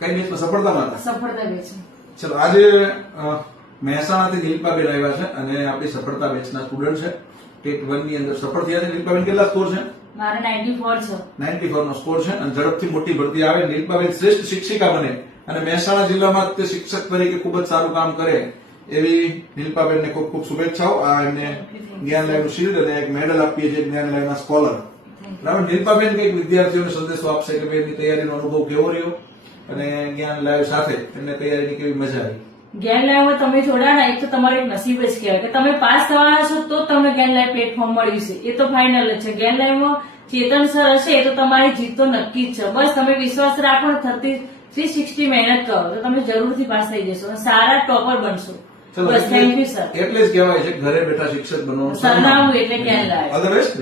કઈ બેચમાં સફળતામાં હતા? સફળતા બેચ. ચલો આજે મહેસાણાથી નીલપાબેન આવ્યા છે અને આપણી સફળતા બેચના સ્ટુડન્ટ છે. ટેટ 1 ની અંદર સફળ થયા છે. નીલપાબેન કેટલા સ્કોર છે? મારે 94 છે. 94 નો સ્કોર છે અને ઝડપથી મોટી ભરતી આવે. નીલપાબેન શ્રેષ્ઠ શિક્ષિકા બને અને મહેસાણા જિલ્લામાં તે શિક્ષક તરીકે ખૂબ જ સારું કામ કરે એવી નીલપાબેનને ખૂબ ખૂબ શુભેચ્છાઓ. આ એમને જ્ઞાન લાઈવનું શિલ્ડ અને એક મેડલ આપીએ છીએ જ્ઞાન લાઈવના સ્કોલર. બરાબર. નીલપાબેન કઈક વિદ્યાર્થીઓને સંદેશો આપશે કે ભાઈ એની તૈયારીનો અનુભવ કેવો રહ્યો અને જ્ઞાન લાઈવ સાથે એમને તૈયારીની કેવી મજા આવી? જ્ઞાન લાઈવમાં તમે જોડાણા એક તો તમારું એક નસીબ જ કહેવાય કે તમે પાસ થવાના છો તો તમને જ્ઞાન લાઈવ પ્લેટફોર્મ મળ્યું છે. એ તો ફાઇનલ જ છે. જ્ઞાન લાઈવમાં ચેતન સર હશે એ તો તમારી જીત તો નક્કી જ છે. બસ તમે વિશ્વાસ રાખો ને 360 મહેનત કરો તો તમે જરૂરથી પાસ થઈ જશો અને સારા ટોપર બનશો. બસ થેન્ક યુ સર. એટલે જ કહેવાય છે ઘરે બેઠા શિક્ષક બનવાનું સરનામું એટલે જ્ઞાન લાઈવ. All the best.